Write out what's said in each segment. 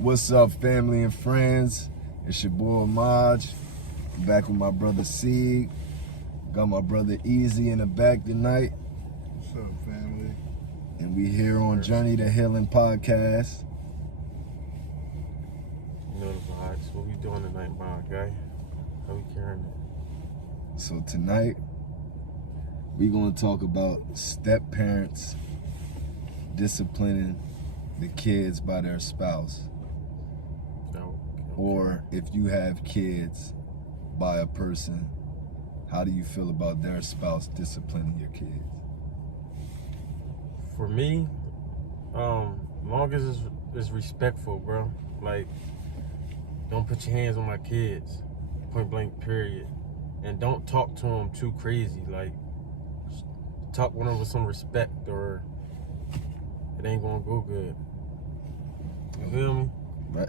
What's up, family and friends? It's your boy Maj. I'm back with my brother Sieg. Got my brother Easy in the back tonight. What's up, family? And we here on Journey to Healing podcast. You know the vibes. What we doing tonight, my guy? How we carrying it? So tonight, we gonna talk about step parents disciplining the kids by their spouse. Or if you have kids by a person, how do you feel about their spouse disciplining your kids? For me, long as it's respectful, bro. Like, don't put your hands on my kids, point blank, period. And don't talk to them too crazy. Like, talk with them with some respect, or it ain't gonna go good. You feel me? Right.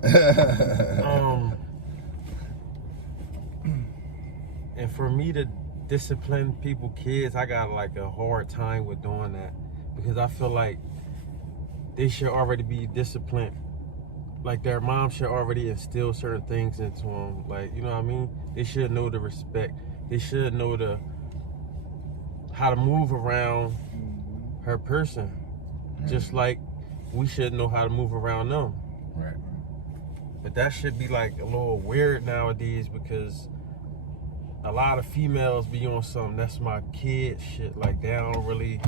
And for me to discipline kids, I got like a hard time with doing that, because I feel like they should already be disciplined. Like, their mom should already instill certain things into them. Like, you know what I mean? They should know the respect. They should know how to move around her person, just like we should know how to move around them. Right. But that should be like a little weird nowadays, because a lot of females be on some "that's my kid" shit. Like, they don't really,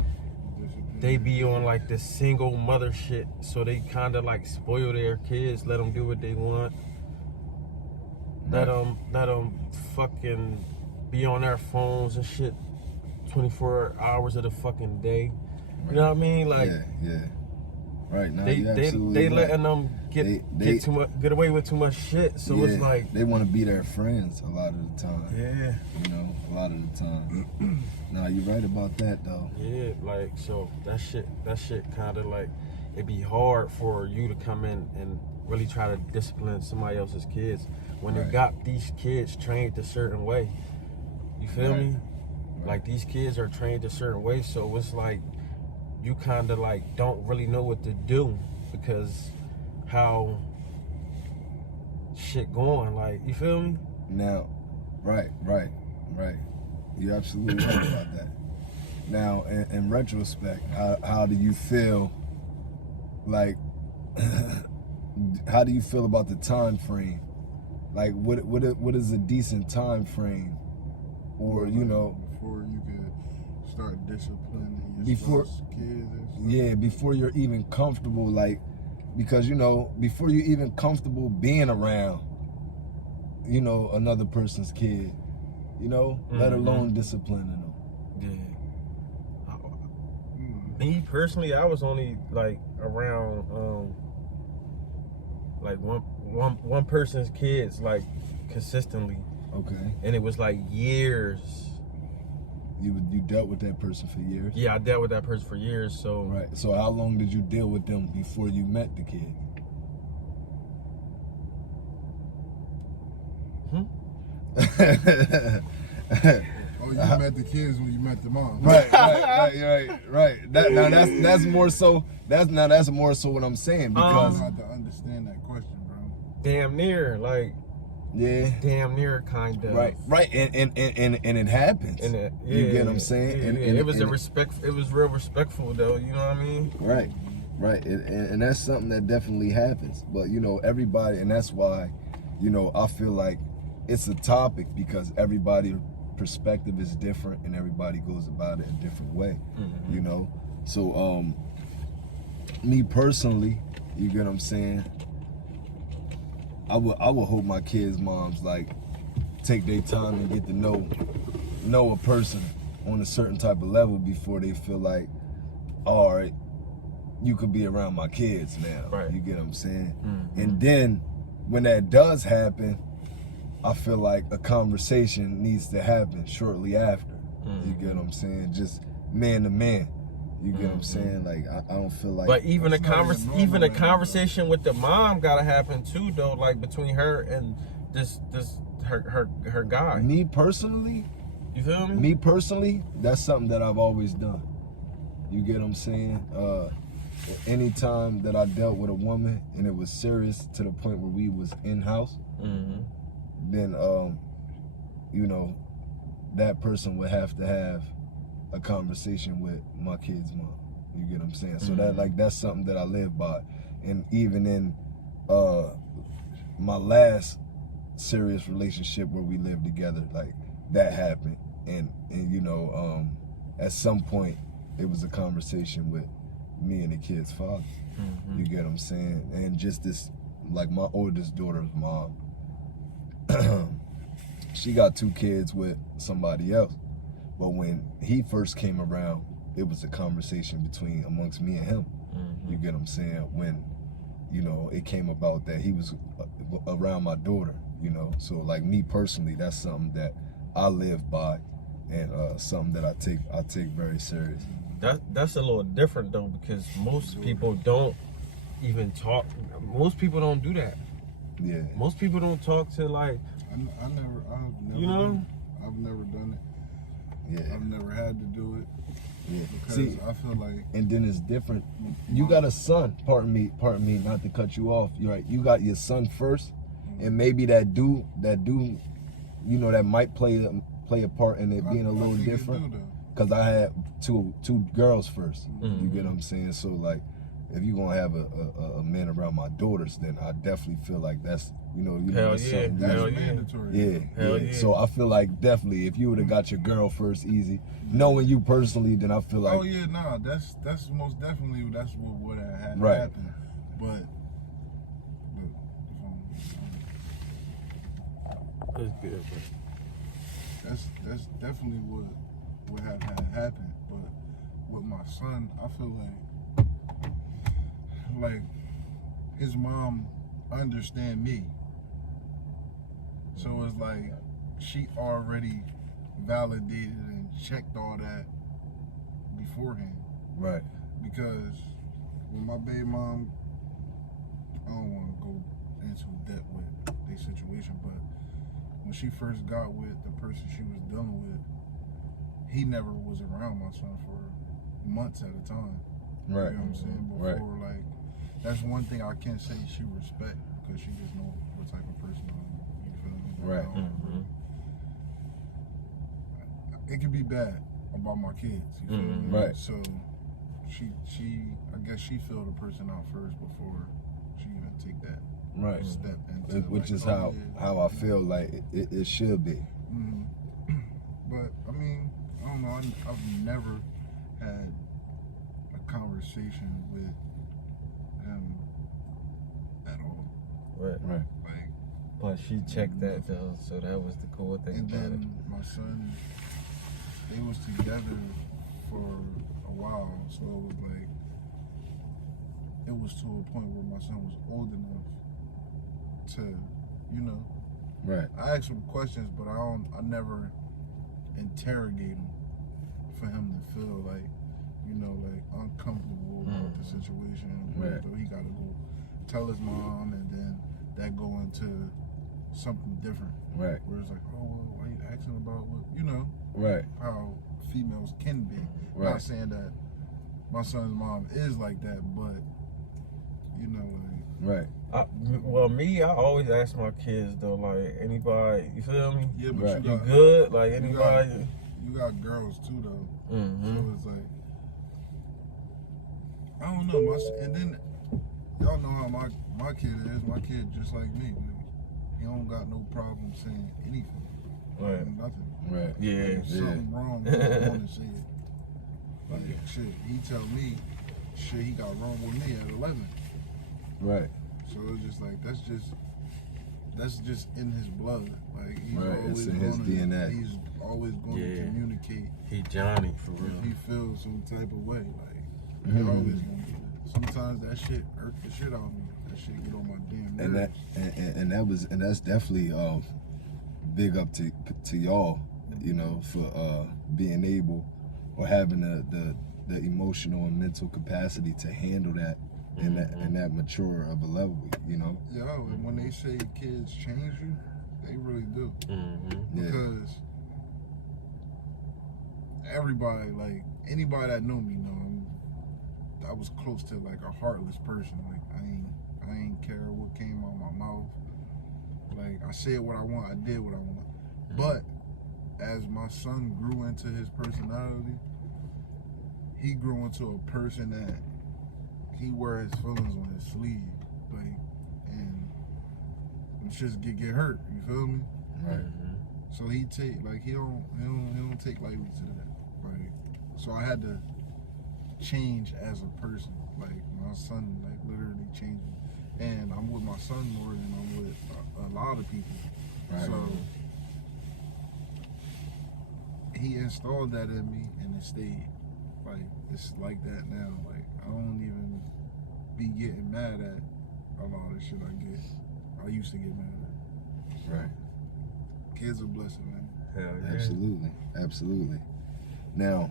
they be on like this single mother shit. So they kind of like spoil their kids, let them do what they want. Let them fucking be on their phones and shit 24 hours of the fucking day. You know what I mean? Like, yeah. Right. Now they right. letting them get away with too much shit. So it's like they want to be their friends a lot of the time. Yeah. You know, a lot of the time. Nah, you're right about that though. Yeah, like, so that shit kind of like, it'd be hard for you to come in and really try to discipline somebody else's kids when you got these kids trained a certain way. You feel me? Right. Like, these kids are trained a certain way, so it's like you kind of like don't really know what to do, because how shit going, like, you feel me? Now, right. You're absolutely right about that. Now, in retrospect, how do you feel? Like, how do you feel about the time frame? Like, what is a decent time frame, or you know, before you can start disciplining your kids and stuff? Yeah, before you're even comfortable, like, because, you know, before you're even comfortable being around, you know, another person's kid, you know, let alone disciplining them. Yeah. Me personally, I was only like around like one person's kids, like, consistently. Okay. And it was like years. You dealt with that person for years? Yeah, I dealt with that person for years, so. Right. So how long did you deal with them before you met the kid? Oh, you met the kids when you met the mom. Right. That's more so. That's more so what I'm saying, because I have to understand that question, bro. Damn near, like. Yeah. Damn near, kind of. Right. And it happens. You get what I'm saying? Yeah, and it was it was real respectful though, you know what I mean? Right. And that's something that definitely happens. But, you know, everybody, and that's why, you know, I feel like it's a topic, because everybody's perspective is different and everybody goes about it a different way. You know? So me personally, you get what I'm saying? I would hope my kids' moms like take their time and get to know a person on a certain type of level before they feel like, all right, you could be around my kids now. Right. You get what I'm saying? And then when that does happen, I feel like a conversation needs to happen shortly after. You get what I'm saying? Just man to man. You get what I'm saying? Like, I don't feel like. But even a conversation with the mom gotta happen too, though. Like, between her and her guy. Me personally, you feel me? Me personally, that's something that I've always done. You get what I'm saying? anytime that I dealt with a woman and it was serious to the point where we was in-house, then, you know, that person would have to have a conversation with my kid's mom. You get what I'm saying? So that's something that I live by. And even in my last serious relationship where we lived together, like that happened. And you know, at some point it was a conversation with me and the kid's father. You get what I'm saying? And just this, like my oldest daughter's mom, she got 2 kids with somebody else. But when he first came around, it was a conversation amongst me and him. You get what I'm saying? When, you know, it came about that he was around my daughter, you know. So like me personally, that's something that I live by, and something that I take very serious. That's a little different though, because most people don't even talk. Most people don't do that. Yeah. Most people don't talk to, like, I've never you know, I've never done it. Yeah. I've never had to do it. Yeah. Because See, I feel like, and then it's different. You got a son. Pardon me, not to cut you off. You're right. You got your son first, and maybe that dude, you know, that might play a part in it being a little different. Because I had two girls first. You get what I'm saying? So like, if you're gonna have a man around my daughters, then I definitely feel like that's, you know, that's something. That's mandatory. Yeah. So I feel like definitely if you would have got your girl first easy, knowing you personally, then I feel like, oh yeah, nah, that's most definitely that's what would have happened. Right. But it's good. that's definitely what would have had happen. But with my son, I feel like his mom understand me. So it's like she already validated and checked all that beforehand. right. Because when my baby mom, I don't want to go into depth with their situation, but when she first got with the person she was dealing with, he never was around my son for months at a time. Right. You know what I'm saying? Before, like, that's one thing I can't say she respect, because she just know what type of person I am. You feel me? Right. It could be bad about my kids. You feel me? Right. So she, I guess she feel the person out first before she even take that Right. step into, Which like, is how I feel like it should be. But I mean, I don't know. I've never had a conversation with him at all. Right. Like, But she checked that though, so that was the cool thing and about it. then my son, they was together for a while, so it was like, it was to a point where my son was old enough to, you know. Right. I asked him questions, but I never interrogate him for him to feel like, you know, like uncomfortable about the situation. Right. So he got to go tell his mom, and then that go into something different. Right. Where it's like, oh, well, why you asking about what, you know, Right. how females can be. Right. Not saying that my son's mom is like that, but, you know, like, Right. Well, me, I always ask my kids though, like, anybody, you feel me? yeah, but Right. You good? Like, you anybody? you got girls too, though. Mm-hmm. So it's like, I don't know. And then y'all know how my kid is. My kid just like me. He don't got no problem saying anything. Right. Nothing. Right. Yeah. If something wrong, he want to say it. Like, shit, he tell me shit he got wrong with me at 11. Right. So it's just like, that's just in his blood. Like, he's Right, always it's in his DNA. He's always going to communicate. He Johnny for real. If he feels some type of way, like, he always gonna do it. Sometimes that shit hurt the shit out of me. That shit get on my damn nerves. And that's definitely big up to y'all, you know, for being able or having the emotional and mental capacity to handle that and that mature of a level, you know. Yo, and when they say kids change you, they really do. Yeah. Because everybody, like, anybody that know me know I'm I was close to like a heartless person. Like I ain't care what came out my mouth. Like I said what I want, I did what I want. But as my son grew into his personality, he grew into a person that he wear his feelings on his sleeve, like, and just get hurt. You feel me? Right. So he don't take lightly to that. Like, so I had to change as a person. Like my son, like literally changed me, and I'm with my son more than I'm with a lot of people. Right. So he installed that in me, and it stayed. Like it's like that now. Like I don't even be getting mad at a lot of shit I get. I used to get mad at. Right. Kids are blessing, man. Hell yeah. Absolutely. Now,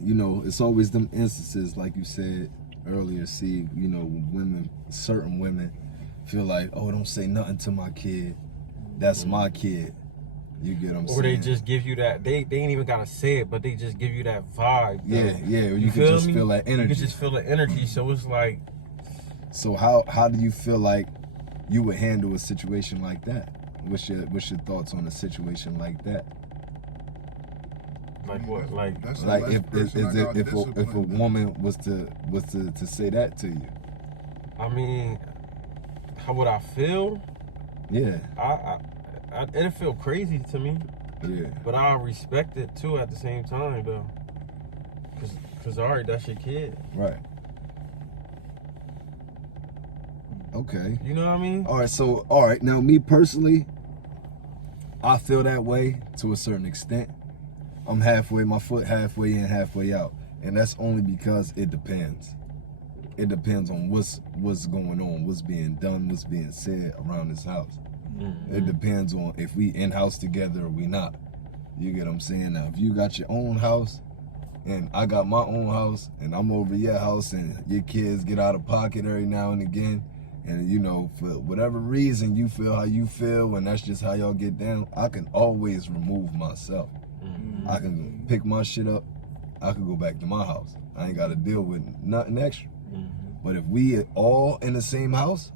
you know, it's always them instances, like you said earlier, see, you know, women, certain women feel like, oh, don't say nothing to my kid. That's my kid. You get what I'm saying? Or they just give you that, they ain't even gotta say it, but they just give you that vibe. Yeah, though. you can just feel that energy. You can just feel the energy, so it's like. So how do you feel like you would handle a situation like that? What's your thoughts on a situation like that? Like what? Like that's Like the last person I got if a disciplined. woman was to say that to you? I mean, how would I feel? Yeah. It'd feel crazy to me, Yeah. but I respect it too at the same time though. Cause alright, that's your kid. Right. Okay. You know what I mean? All right. Now, me personally, I feel that way to a certain extent. I'm my foot halfway in, halfway out, and that's only because it depends. It depends on what's going on, what's being done, what's being said around this house. Mm-hmm. It depends on if we in house together or we not. You get what I'm saying? Now, if you got your own house and I got my own house and I'm over your house and your kids get out of pocket every now and again, and you know, for whatever reason you feel how you feel and that's just how y'all get down, I can always remove myself. Mm-hmm. I can pick my shit up, I can go back to my house. I ain't gotta deal with nothing extra. Mm-hmm. But if we all in the same house,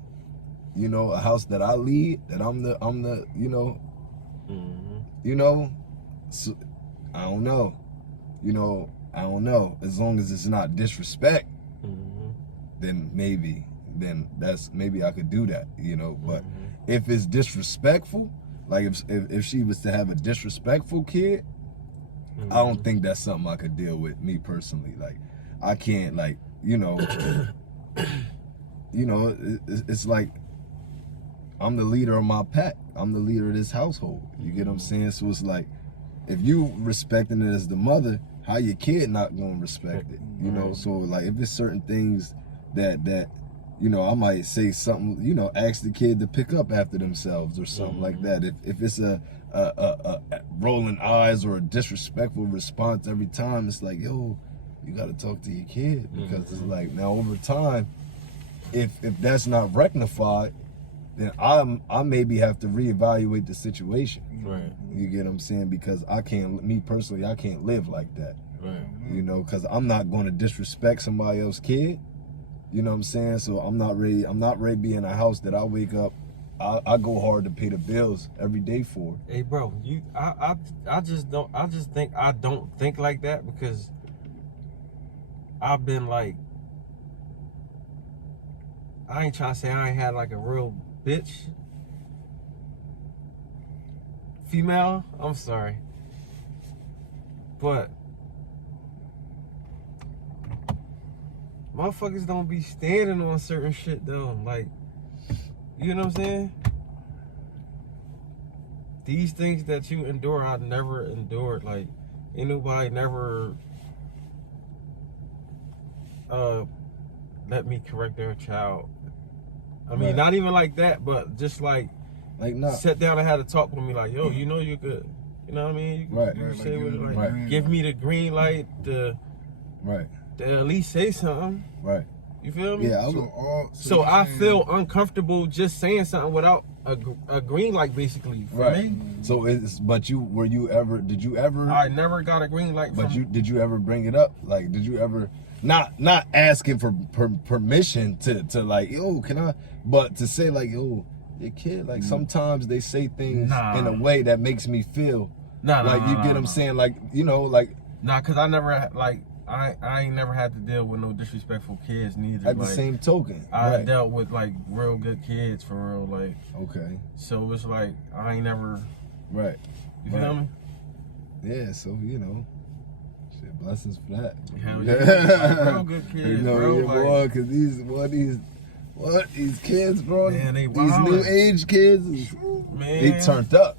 you know, a house that I lead, that I'm the you know, Mm-hmm. you know, so, I don't know. You know, I don't know. As long as it's not disrespect, Mm-hmm. then maybe I could do that, you know. But Mm-hmm. if it's disrespectful, like if she was to have a disrespectful kid, Mm-hmm. I don't think that's something I could deal with, me personally. Like, I can't, like, you know, it's like I'm the leader of my pack. I'm the leader of this household. You get what I'm saying? So it's like, if you respecting it as the mother, how your kid not gonna respect it? You know, so like if it's certain things that you know, I might say something, you know, ask the kid to pick up after themselves or something like that. If it's a rolling eyes or a disrespectful response every time, it's like, yo, you gotta talk to your kid, because it's like, now over time, if that's not rectified, then I maybe have to reevaluate the situation. Right. You get what I'm saying? Because me personally, I can't live like that. Right. You know, because I'm not going to disrespect somebody else's kid. You know what I'm saying? So I'm not ready to be in a house that I wake up, I go hard to pay the bills every day for. Hey, bro, I just don't think like that, because I've been like, I ain't trying to say I ain't had like a real bitch female. I'm sorry, but motherfuckers don't be standing on certain shit though. Like, you know what I'm saying? These things that you endure, I never endured. Like, ain't nobody never let me correct their child. I mean, Right. not even like that, but just like Not. sat down and had a talk with me, like, yo, you know you're good. You know what I mean? You can, Right. you can Right, say like, what, give me like, the green give light. me the green light to Right. at least say something. Right. You feel me? Yeah. So you're I saying- feel uncomfortable just saying something without a green light, basically. You feel Right. me? So did you ever? I never got a green light But from. did you ever bring it up? Like, did you ever not asking for permission to like, yo, can I? But to say like, yo, your kid, like sometimes they say things in a way that makes me feel like you get what I'm saying, like, you know, like. Nah, cause I never like I ain't never had to deal with no disrespectful kids neither. At the same token, I dealt with like real good kids for real, like. Okay. So it's like I ain't never. Right. You feel me? Yeah. So you know, shit, blessings for that. Hell yeah. Like, real good kids, you know, bro. Yeah, like, boy, cause these kids, bro. Man, they these new age kids, man. they turned up.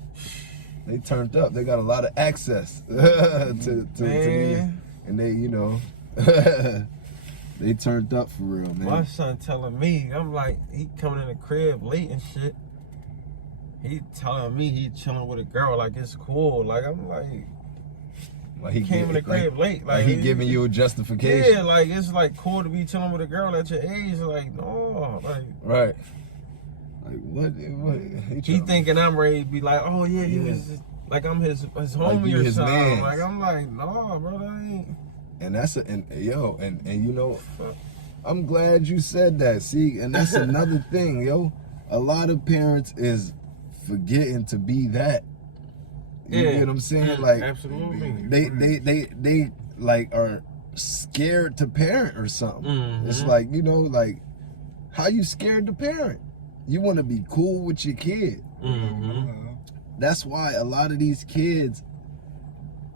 They turned up. They got a lot of access to these, and they, you know, they turned up for real, man. My son telling me, I'm like, he coming in the crib late and shit. He telling me he chilling with a girl, like it's cool. Like I'm like he came in the crib late. Like he giving you a justification. Yeah, like it's like cool to be chilling with a girl at your age. Like no, like right. Like what? He thinking I'm ready to be like, oh yeah, he was like I'm his homie you or his something. man. Like I'm like, no, brother, I ain't. And that's and you know, I'm glad you said that. See, and that's another thing, yo. A lot of parents is forgetting to be that. You get what I'm saying? Like absolutely. They like are scared to parent or something. It's like, you know, like how you scared to parent? You want to be cool with your kid. That's why a lot of these kids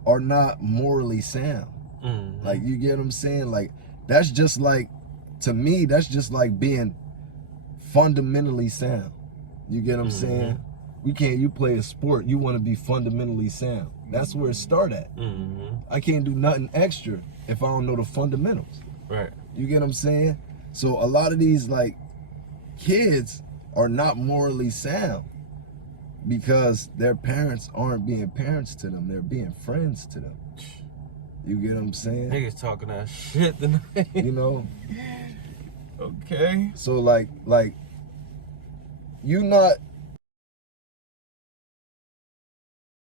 are not morally sound. Like, you get what I'm saying? Like, that's just like, to me, that's just like being fundamentally sound. You get what I'm saying? You play a sport, you want to be fundamentally sound. That's where it start at. I can't do nothing extra if I don't know the fundamentals. Right. You get what I'm saying? So a lot of these like kids are not morally sound because their parents aren't being parents to them, they're being friends to them. You get what I'm saying? Niggas talking that shit tonight. You know? Okay. So like you not